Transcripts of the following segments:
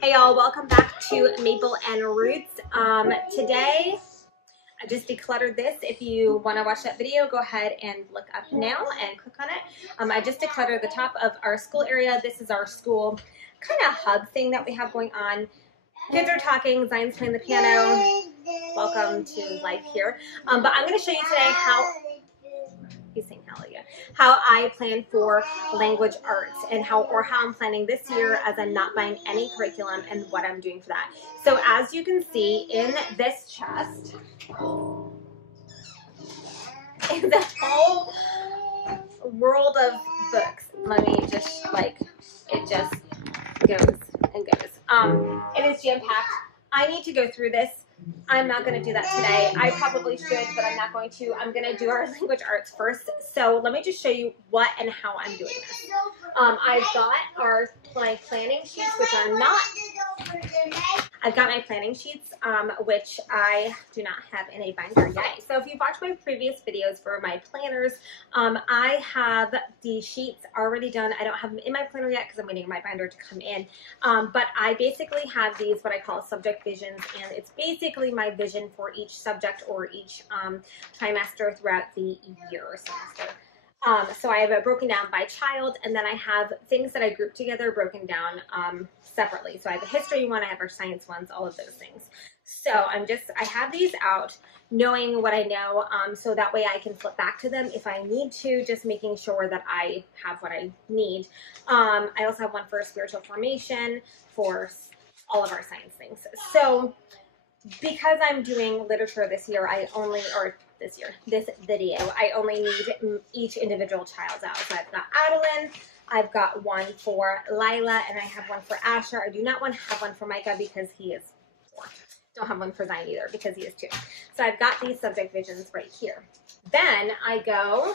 Hey y'all, welcome back to Maple and Roots. Today I just decluttered this. If you want to watch that video, go ahead and look up now and click on it. I just decluttered the top of our school area. This is our school kind of hub thing that we have going on. Kids are talking, Zion's playing the piano. Welcome to life here. But I'm going to show you today he's saying hallelujah, how I plan for language arts and how I'm planning this year as I'm not buying any curriculum and what I'm doing for that. So as you can see in this chest is a whole world of books. Let me just it just goes and goes. It is jam-packed. I need to go through this. I'm not going to do that today. I probably should, but I'm not going to. I'm going to do our language arts first. So let me just show you what and how I'm doing this. I've got my planning sheets, which are not. I've got my planning sheets, which I do not have in a binder yet. So if you've watched my previous videos for my planners, I have the sheets already done. I don't have them in my planner yet because I'm waiting for my binder to come in. But I basically have these, what I call subject visions, and it's basically my vision for each subject or each trimester throughout the year or semester. So I have it broken down by child, and then I have things that I group together broken down separately. So I have a history one, I have our science ones, all of those things. So I have these out knowing what I know, so that way I can flip back to them if I need to, just making sure that I have what I need. I also have one for spiritual formation, for all of our science things. So because I'm doing literature this year, this video, I only need each individual child's out. So I've got Adeline, I've got one for Lila, and I have one for Asher. I do not want to have one for Micah because he is 4. Don't have one for Zion either because he is 2. So I've got these subject visions right here. Then I go,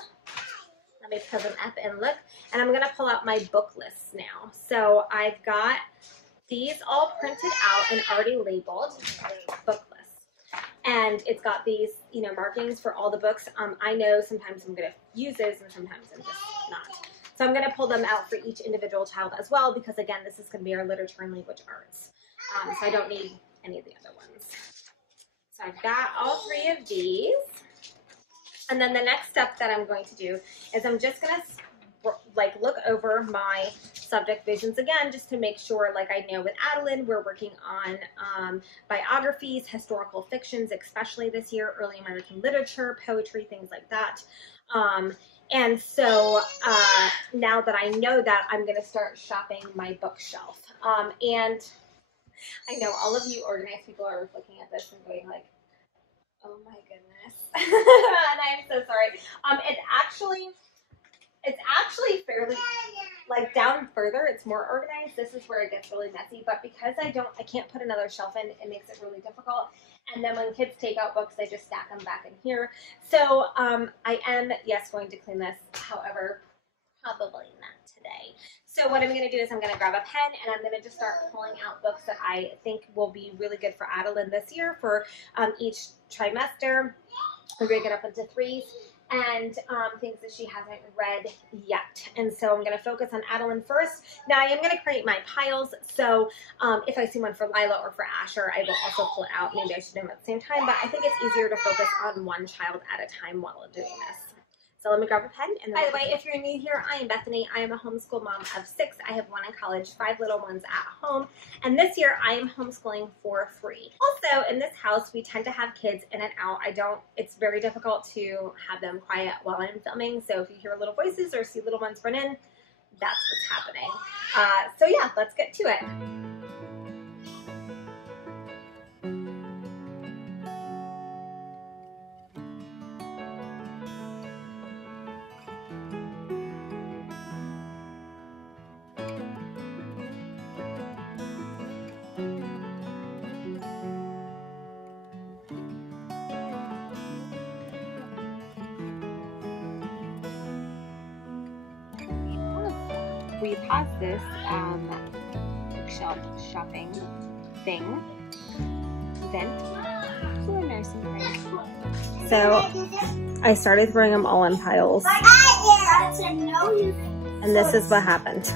let me pull them up and look, and I'm going to pull out my book lists now. So I've got these all printed out and already labeled book lists. And it's got these, markings for all the books. I know sometimes I'm going to use those and sometimes I'm just not. So I'm going to pull them out for each individual child as well because, again, this is going to be our literature and language arts. So I don't need any of the other ones. So I've got all 3 of these. And then the next step that I'm going to do is I'm just going to look over my subject visions again, just to make sure, I know with Adeline, we're working on biographies, historical fictions, especially this year, early American literature, poetry, things like that. And so now that I know that, I'm going to start shopping my bookshelf. And I know all of you organized people are looking at this and going oh my goodness. And I'm so sorry. It's actually fairly, down further, it's more organized. This is where it gets really messy, but because I can't put another shelf in, it makes it really difficult. And then when kids take out books, they just stack them back in here. So I am, yes, going to clean this, however, probably not today. So what I'm going to do is I'm going to grab a pen and I'm going to just start pulling out books that I think will be really good for Adeline this year for each trimester. We're going to get up into 3s. And things that she hasn't read yet. And so I'm going to focus on Adeline first. Now I am going to create my piles, so if I see one for Lila or for Asher, I will also pull it out. Maybe I should do them at the same time, but I think it's easier to focus on one child at a time while doing this. So let me grab a pen. And by the way, if you're new here, I am Bethany. I am a homeschool mom of 6. I have 1 in college, 5 little ones at home. And this year I am homeschooling for free. Also, in this house, we tend to have kids in and out. It's very difficult to have them quiet while I'm filming. So if you hear little voices or see little ones run in, that's what's happening. So yeah, let's get to it. We paused this bookshelf shopping event to a nursing break. So I started throwing them all in piles. And this is what happened.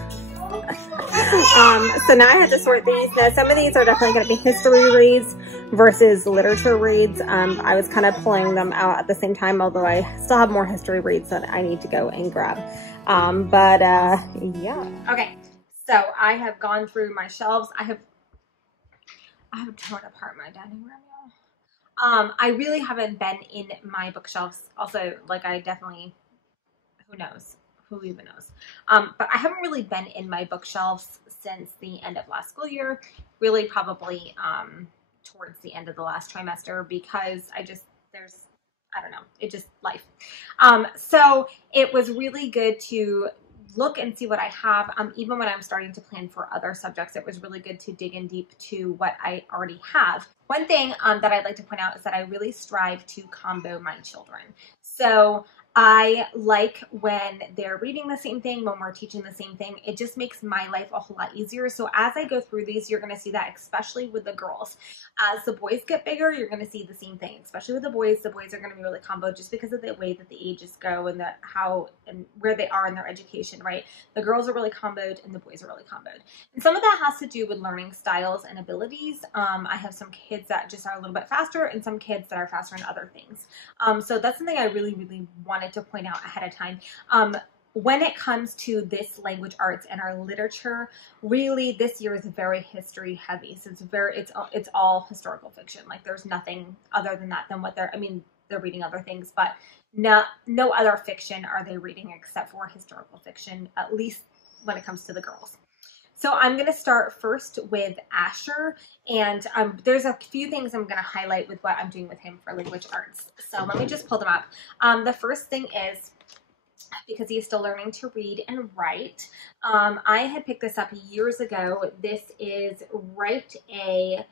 So now I have to sort these. Now, some of these are definitely going to be history reads versus literature reads. I was kind of pulling them out at the same time, although I still have more history reads that I need to go and grab. Yeah. Okay, so I have gone through my shelves. I have torn apart my dining room, y'all. I really haven't been in my bookshelves. Also, like, I definitely, who knows? Who even knows? But I haven't really been in my bookshelves since the end of last school year, really probably towards the end of the last trimester, because I don't know, it just life. So it was really good to look and see what I have. Even when I'm starting to plan for other subjects, it was really good to dig in deep to what I already have. One thing that I'd like to point out is that I really strive to combo my children. So I like when they're reading the same thing, when we're teaching the same thing. It just makes my life a whole lot easier. So as I go through these, you're going to see that, especially with the girls. As the boys get bigger, you're going to see the same thing, especially with the boys. The boys are going to be really combo just because of the way that the ages go and how and where they are in their education, right? The girls are really comboed and the boys are really comboed. And some of that has to do with learning styles and abilities. I have some kids that just are a little bit faster and some kids that are faster in other things. So that's something I really, really wanted to point out ahead of time. When it comes to this language arts and our literature, really this year is very history heavy. So it's all historical fiction. Like, there's nothing other than that than what they're reading other things, but no other fiction are they reading except for historical fiction, at least when it comes to the girls. So I'm going to start first with Asher, and there's a few things I'm going to highlight with what I'm doing with him for language arts. So let me just pull them up. The first thing is, because he's still learning to read and write, I had picked this up years ago. This is Write a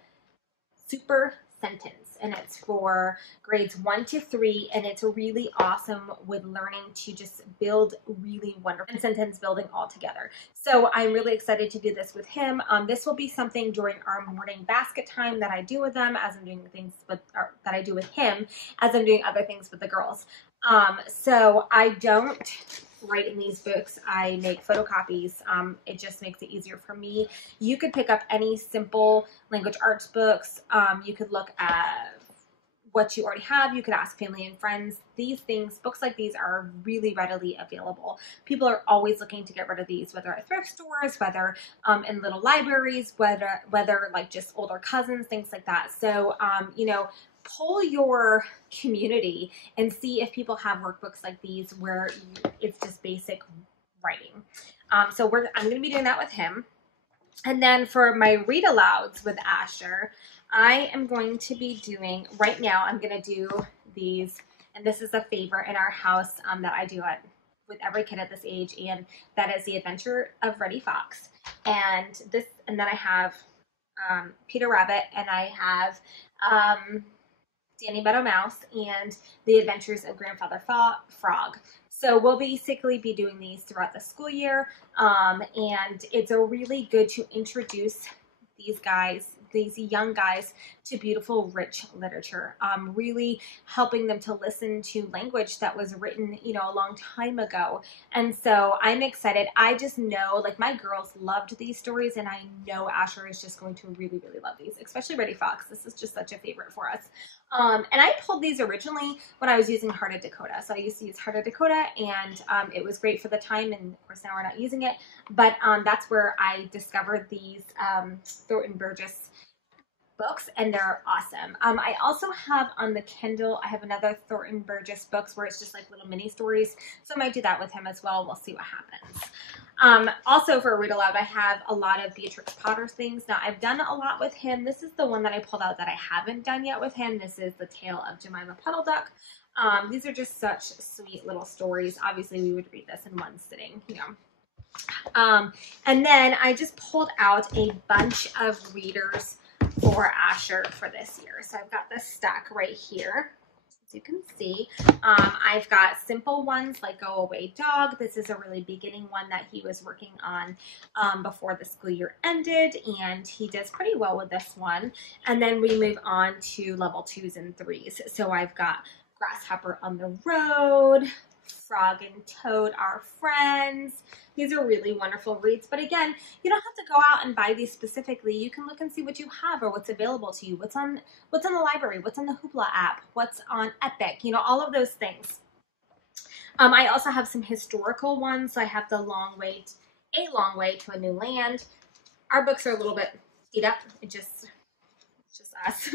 Super Sentence, and it's for grades 1 to 3, and it's really awesome with learning to just build really wonderful sentence building all together. So I'm really excited to do this with him. This will be something during our morning basket time that I do with them, as I'm doing things with, or that I do with him, as I'm doing other things with the girls. So I don't write in these books. I make photocopies. It just makes it easier for me. You could pick up any simple language arts books. You could look at what you already have. You could ask family and friends. These things, books like these, are really readily available. People are always looking to get rid of these, whether at thrift stores, whether in little libraries, whether like just older cousins, things like that. So, you know, poll your community and see if people have workbooks like these where it's just basic writing. So I'm going to be doing that with him. And then for my read alouds with Asher, I am going to be doing, right now, I'm going to do these, and this is a favorite in our house that I do with every kid at this age, and that is The Adventure of Reddy Fox. And then I have Peter Rabbit, and I have Danny Meadow Mouse, and The Adventures of Grandfather Frog. So we'll basically be doing these throughout the school year, and it's a really good to introduce these young guys to beautiful, rich literature, really helping them to listen to language that was written, you know, a long time ago. And so I'm excited. I just know, like, my girls loved these stories, and I know Asher is just going to really, really love these, especially Reddy Fox. This is just such a favorite for us. And I pulled these originally when I was using Heart of Dakota. So I used to use Heart of Dakota, and it was great for the time, and of course now we're not using it. But that's where I discovered these Thornton Burgess books, and they're awesome. I also have on the Kindle, I have another Thornton Burgess books where it's just like little mini stories. So I might do that with him as well. We'll see what happens. Also for a read aloud, I have a lot of Beatrix Potter's things. Now I've done a lot with him. This is the one that I pulled out that I haven't done yet with him. This is The Tale of Jemima Puddle Duck. These are just such sweet little stories. Obviously we would read this in one sitting, you know. And then I just pulled out a bunch of readers for Asher for this year. So I've got this stack right here. As you can see, I've got simple ones like Go Away Dog. This is a really beginning one that he was working on before the school year ended, and he does pretty well with this one. And then we move on to level 2s and 3s. So I've got Grasshopper on the Road, Frog and Toad Are Friends. These are really wonderful reads. But again, you don't have to go out and buy these specifically. You can look and see what you have or what's available to you. What's on the library, what's on the Hoopla app, what's on Epic, you know, all of those things. I also have some historical ones. So I have A Long Way to a New Land. Our books are a little bit beat up. It's just us.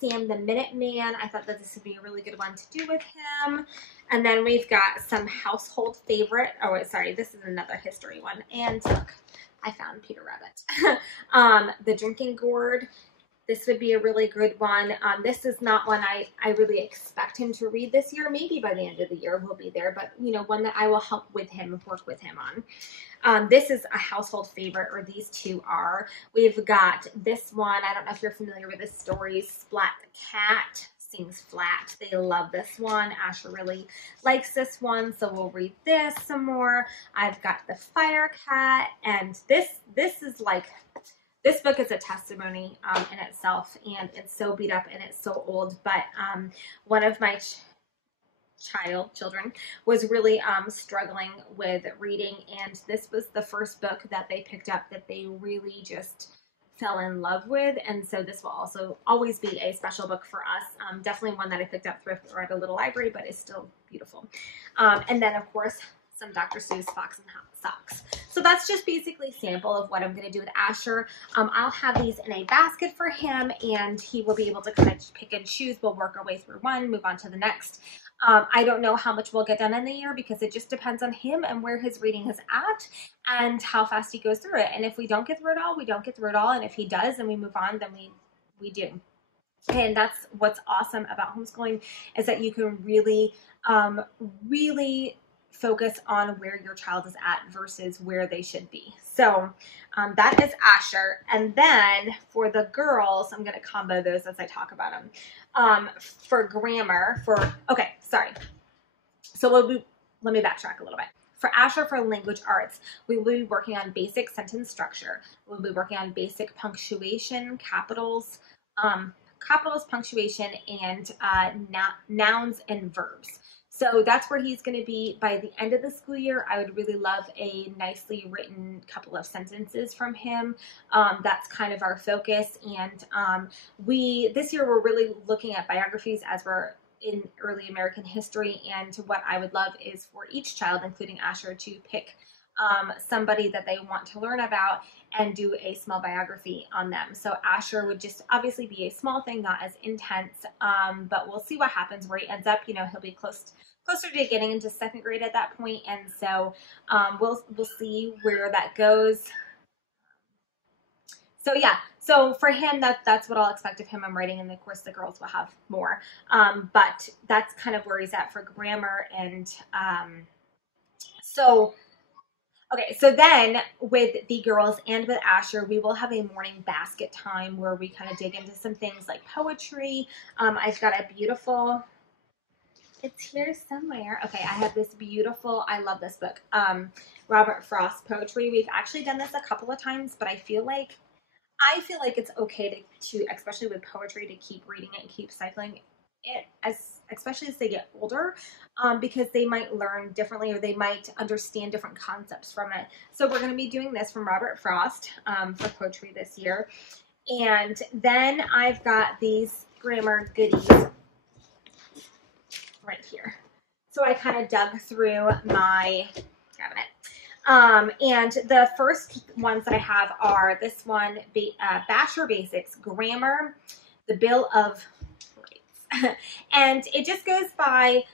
Sam the Minuteman. I thought that this would be a really good one to do with him. And then we've got some household favorite. Oh, wait, sorry. This is another history one. And look, I found Peter Rabbit. The Drinking Gourd. This would be a really good one. This is not one I really expect him to read this year. Maybe by the end of the year we'll be there, but you know, one that I will work with him on. This is a household favorite, or these two are. We've got this one. I don't know if you're familiar with this story. Splat the Cat Sings Flat. They love this one. Asher really likes this one, so we'll read this some more. I've got The Fire Cat, and this is like, this book is a testimony in itself, and it's so beat up and it's so old, but one of my children was really struggling with reading, and this was the first book that they picked up that they really just fell in love with, and so this will also always be a special book for us. Definitely one that I picked up thrift or at a little library, but it's still beautiful. And then of course some Dr. Seuss Fox and Socks. So that's just basically a sample of what I'm going to do with Asher. I'll have these in a basket for him, and he will be able to kind of pick and choose. We'll work our way through one, move on to the next. I don't know how much we'll get done in the year because it just depends on him and where his reading is at and how fast he goes through it. And if we don't get through it all, we don't get through it all. And if he does and we move on, then we do. And that's what's awesome about homeschooling, is that you can really, really focus on where your child is at versus where they should be. So that is Asher. And then for the girls, I'm going to combo those as I talk about them. For grammar, okay, sorry. So let me backtrack a little bit. For Asher, for language arts, we will be working on basic sentence structure. We'll be working on basic punctuation, capitals, punctuation, and nouns and verbs. So that's where he's going to be by the end of the school year. I would really love a nicely written couple of sentences from him. That's kind of our focus. And this year we're really looking at biographies as we're in early American history. And what I would love is for each child, including Asher, to pick somebody that they want to learn about and do a small biography on them. So Asher would just obviously be a small thing, not as intense, but we'll see what happens where he ends up. You know, he'll be closer to getting into second grade at that point, and so we'll see where that goes. So yeah, so for him, that's what I'll expect of him. I'm writing, and of course the girls will have more, but that's kind of where he's at for grammar. And okay, so then with the girls and with Asher, we will have a morning basket time where we kind of dig into some things like poetry. I've got a beautiful, it's here somewhere. Okay, I have this beautiful, I love this book, Robert Frost poetry. We've actually done this a couple of times, but I feel like it's okay to especially with poetry, to keep reading it and keep cycling it, especially as they get older, because they might learn differently or they might understand different concepts from it. So we're going to be doing this from Robert Frost for poetry this year. And then I've got these grammar goodies right here. So I kind of dug through my cabinet. And the first ones that I have are this one, Bachelor Basics, Grammar, the Bill of Rights. And it just goes by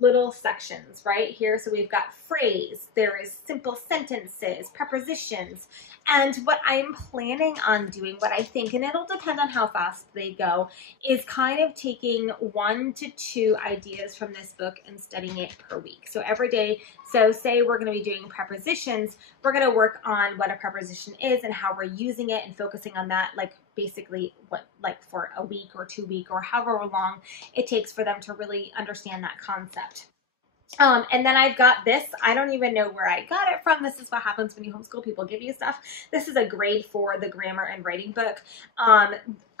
little sections right here. So we've got phrase, there is simple sentences, prepositions, and what I'm planning on doing, what I think, and it'll depend on how fast they go, is kind of taking 1 to 2 ideas from this book and studying it per week. So every day, so say we're going to be doing prepositions, we're going to work on what a preposition is and how we're using it and focusing on that, like basically what, like for a week or 2 weeks or however long it takes for them to really understand that concept. And then I've got this. I don't even know where I got it from. This is what happens when you homeschool. People give you stuff. This is a grade 4, the grammar and writing book.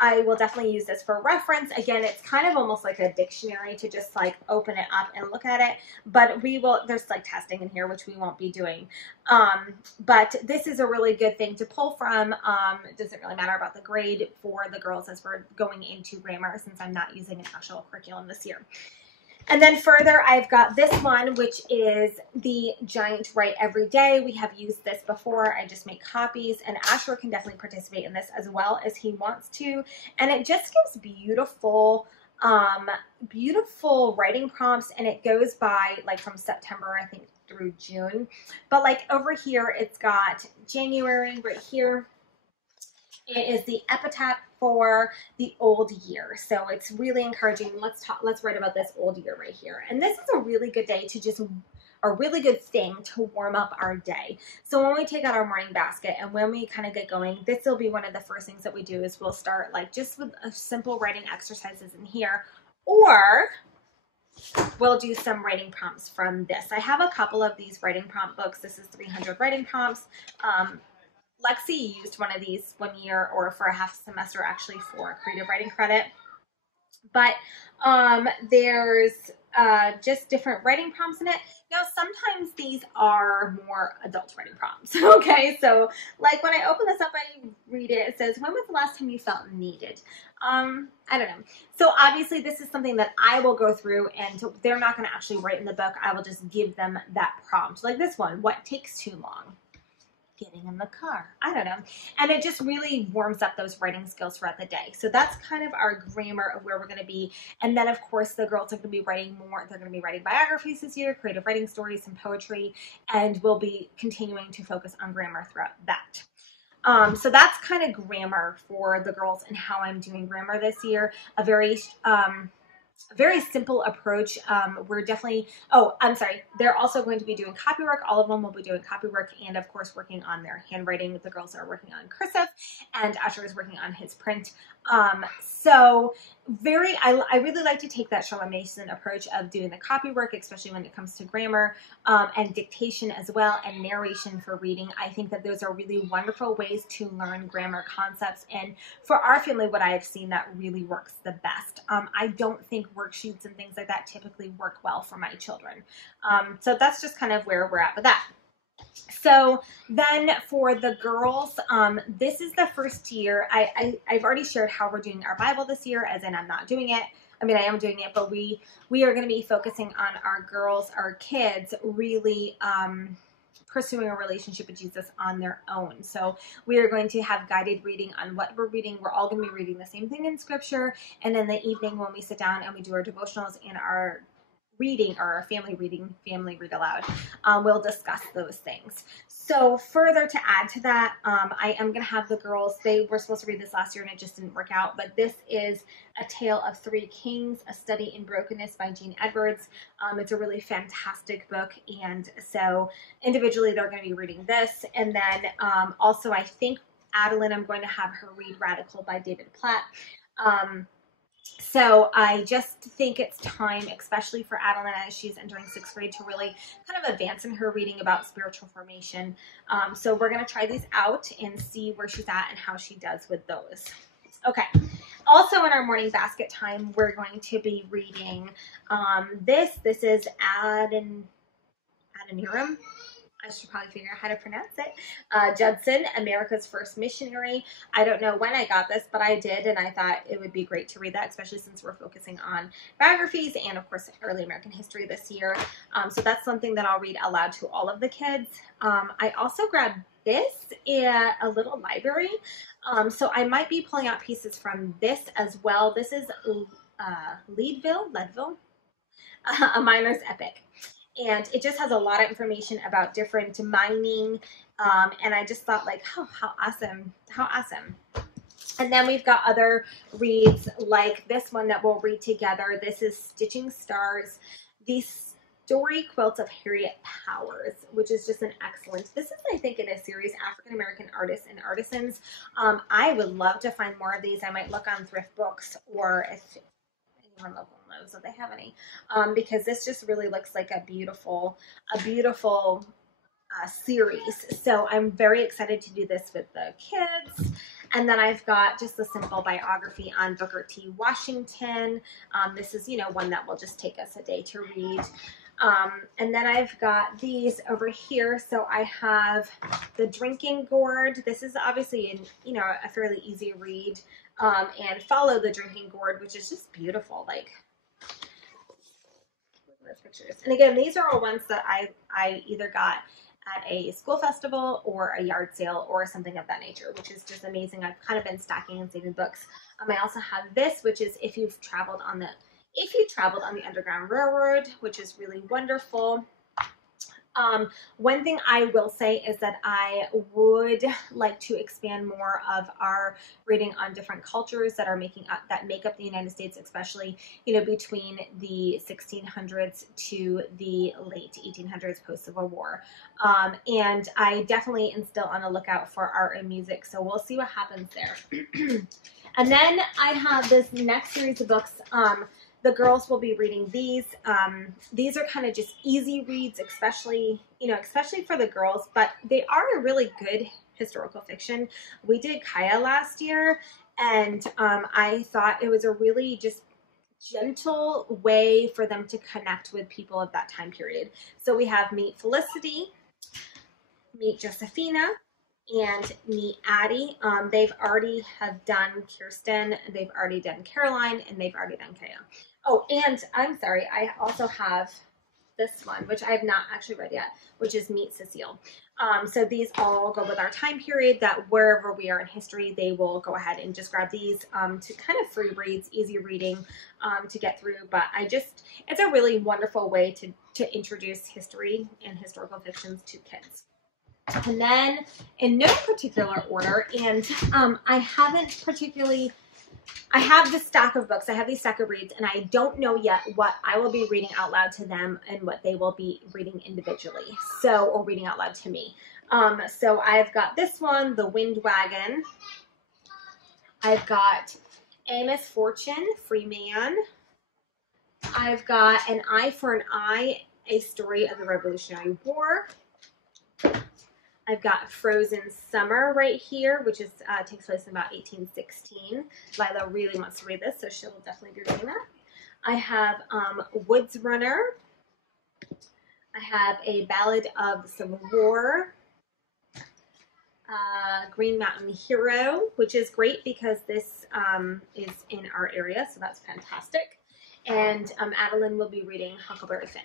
I will definitely use this for reference. Again, it's kind of almost like a dictionary to just like open it up and look at it. But there's like testing in here, which we won't be doing. But this is a really good thing to pull from. It doesn't really matter about the grade for the girls as we're going into grammar, since I'm not using an actual curriculum this year. And then further, I've got this one, which is the Giant Write Every Day. We have used this before. I just make copies, and Asher can definitely participate in this as well as he wants to. And it just gives beautiful, beautiful writing prompts, and it goes by like from September, I think, through June. But like over here, it's got January right here. It is the epitaph for the old year. So it's really encouraging. Let's write about this old year right here. And this is a really good day to just, a really good thing to warm up our day. So when we take out our morning basket and when we kind of get going, this will be one of the first things that we do is we'll start like just with a simple writing exercises in here, or we'll do some writing prompts from this. I have a couple of these writing prompt books. This is 300 writing prompts. Lexi used one of these one year, or for a half semester actually, for creative writing credit. But there's just different writing prompts in it. Now, sometimes these are more adult writing prompts, okay? So, like when I open this up, I read it, it says, when was the last time you felt needed? I don't know. So, obviously, this is something that I will go through, and they're not going to actually write in the book. I will just give them that prompt. Like this one, what takes too long? Getting in the car. I don't know. And it just really warms up those writing skills throughout the day. So that's kind of our grammar of where we're going to be. And then, of course, the girls are going to be writing more. They're going to be writing biographies this year, creative writing stories, some poetry, and we'll be continuing to focus on grammar throughout that. So that's kind of grammar for the girls and how I'm doing grammar this year. A very simple approach. We're definitely, they're also going to be doing copywork. All of them will be doing copywork and, of course, working on their handwriting. The girls are working on cursive, and Asher is working on his print. I really like to take that Charlotte Mason approach of doing the copywork, especially when it comes to grammar, and dictation as well, and narration for reading. I think that those are really wonderful ways to learn grammar concepts. And for our family, what I have seen that really works the best. I don't think worksheets and things like that typically work well for my children. So that's just kind of where we're at with that. So then for the girls, this is the first year. I've already shared how we're doing our Bible this year, as in I'm not doing it. I mean, I am doing it, but we are going to be focusing on our girls, our kids, really pursuing a relationship with Jesus on their own. So we are going to have guided reading on what we're reading. We're all going to be reading the same thing in Scripture. And then the evening when we sit down and we do our devotionals and our reading, or our family read aloud, we'll discuss those things. So further to add to that, I am going to have the girls, they were supposed to read this last year and it just didn't work out, but this is A Tale of Three Kings, A Study in Brokenness by Jean Edwards. It's a really fantastic book, and so individually they're going to be reading this, and then also I think Adeline, I'm going to have her read Radical by David Platt. So I just think it's time, especially for Adeline as she's entering 6th grade, to really kind of advance in her reading about spiritual formation. So we're going to try these out and see where she's at and how she does with those. Okay. Also in our morning basket time, we're going to be reading this. This is Adoniram. I should probably figure out how to pronounce it. Judson, America's First Missionary. I don't know when I got this, but I did, and I thought it would be great to read that, especially since we're focusing on biographies and, of course, early American history this year. So that's something that I'll read aloud to all of the kids. I also grabbed this at a little library, so I might be pulling out pieces from this as well. This is Leadville, A Miner's Epic. And it just has a lot of information about different mining. And I just thought, like, how awesome. And then we've got other reads like this one that we'll read together. This is Stitching Stars, the Story Quilts of Harriet Powers, which is just an excellent. This is, I think, in a series, African American Artists and Artisans. I would love to find more of these. I might look on thrift books, or if anyone local knows that they have any, because this just really looks like a beautiful series. So I'm very excited to do this with the kids. And then I've got just a simple biography on Booker T. Washington. This is, one that will just take us a day to read. And then I've got these over here. So I have the Drinking Gourd. This is obviously, a fairly easy read. And Follow the Drinking Gourd, which is just beautiful. Like, look at those pictures. And again, these are all ones that I either got at a school festival or a yard sale or something of that nature, which is just amazing. I've kind of been stacking and saving books. I also have this, which is if you traveled on the Underground Railroad, which is really wonderful. One thing I will say is that I would like to expand more of our reading on different cultures that make up the United States, especially, between the 1600s to the late 1800s post-Civil War. And I definitely am still on the lookout for art and music, so we'll see what happens there. And then I have this next series of books. The girls will be reading these. These are kind of just easy reads, especially for the girls, but they are a really good historical fiction. We did Kaya last year, and I thought it was a really just gentle way for them to connect with people of that time period. So we have Meet Felicity, Meet Josephina, and Meet Addie. They've already have done Kirsten, they've already done Caroline, and they've already done Kaya. Oh, and I'm sorry, I also have this one, which I have not actually read yet, which is Meet Cecile. So these all go with our time period, that wherever we are in history, they will go ahead and just grab these to kind of free reads, easy reading to get through. But it's a really wonderful way to introduce history and historical fictions to kids. And then in no particular order, and I have this stack of books, I have these stack of reads, and I don't know yet what I will be reading out loud to them and what they will be reading individually, or reading out loud to me. So I've got this one, The Wind Wagon. I've got A Misfortune, Free Man. I've got An Eye for an Eye, A Story of the Revolutionary War. I've got Frozen Summer right here, which takes place in about 1816. Lila really wants to read this, so she'll definitely be reading that. I have Woods Runner. I have A Ballad of the Civil War. Green Mountain Hero, which is great because this is in our area, so that's fantastic. And Adeline will be reading Huckleberry Finn.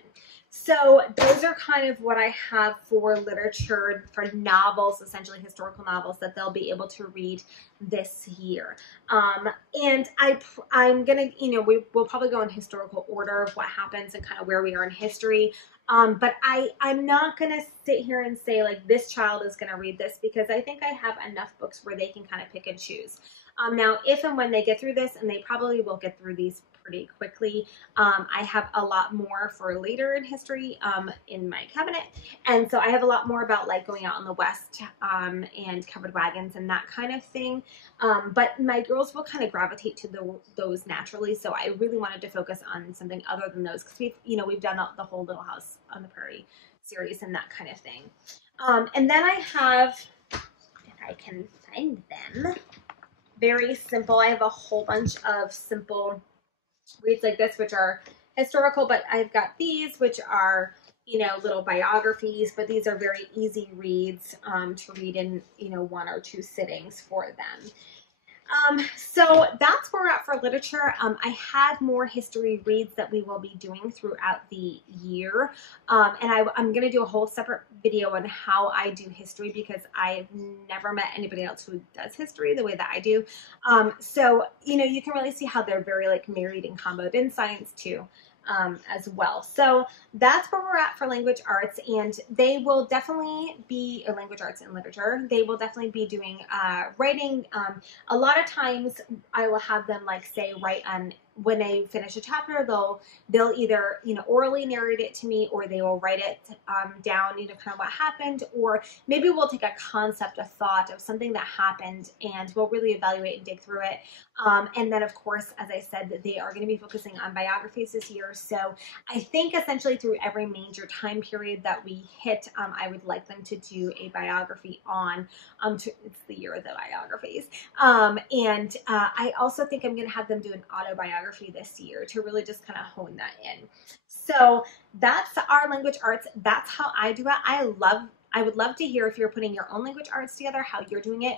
So those are kind of what I have for literature, for novels, essentially historical novels that they'll be able to read this year. And I'm going to, we'll probably go in historical order of what happens and kind of where we are in history. But I'm not going to sit here and say like this child is going to read this, because I think I have enough books where they can kind of pick and choose. Now, if and when they get through this, and they probably will get through these pretty quickly, I have a lot more for later in history in my cabinet. And so I have a lot more about like going out in the West and covered wagons and that kind of thing. But my girls will kind of gravitate to those naturally. So I really wanted to focus on something other than those, because we've done the whole Little House on the Prairie series and that kind of thing. And then I have, if I can find them, very simple. I have a whole bunch of simple reads like this, which are historical, but I've got these, which are, little biographies, but these are very easy reads to read in, 1 or 2 sittings for them. So that's where we're at for literature. I have more history reads that we will be doing throughout the year. And I'm going to do a whole separate video on how I do history, because I've never met anybody else who does history the way that I do. So, you can really see how they're very like married and comboed in science too. As well. So that's where we're at for language arts, and they will definitely be language arts and literature. They will definitely be doing writing. A lot of times I will have them like say write an when they finish a chapter, they'll either, you know, orally narrate it to me, or they will write it down, you know, kind of what happened, or maybe we'll take a concept, a thought of something that happened, and we'll really evaluate and dig through it. And then, of course, as I said, that they are going to be focusing on biographies this year. So I think essentially through every major time period that we hit, I would like them to do a biography on, it's the year of the biographies. And I also think I'm going to have them do an autobiography this year to really just kind of hone that in. So that's our language arts. That's how I do it. I would love to hear if you're putting your own language arts together, how you're doing it.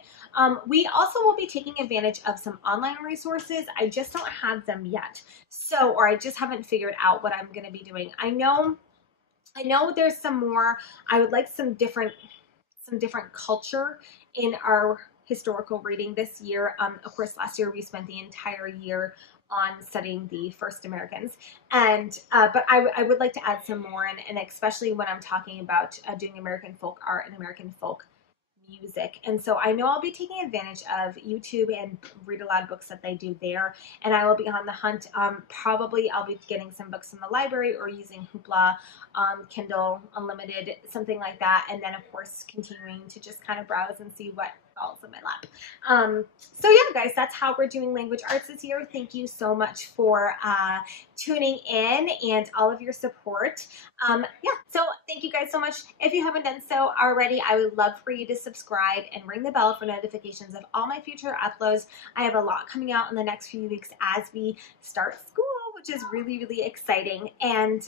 We also will be taking advantage of some online resources. I just don't have them yet. So, or I just haven't figured out what I'm going to be doing. I know there's some more. I would like some different culture in our historical reading this year. Of course, last year we spent the entire year on studying the first Americans, and but I would like to add some more, and especially when I'm talking about doing American folk art and American folk music. And so I know I'll be taking advantage of YouTube and read aloud books that they do there, and I will be on the hunt. Probably I'll be getting some books from the library or using Hoopla, Kindle Unlimited, something like that, and then of course continuing to just kind of browse and see what falls in my lap. So yeah, guys, that's how we're doing language arts this year. Thank you so much for tuning in and all of your support. Yeah, so thank you guys so much. If you haven't done so already, I would love for you to subscribe and ring the bell for notifications of all my future uploads. I have a lot coming out in the next few weeks as we start school, which is really, really exciting. And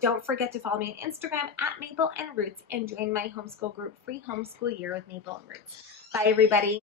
don't forget to follow me on Instagram at Maple and Roots, and join my homeschool group, Free Homeschool Year with Maple and Roots. Bye, everybody.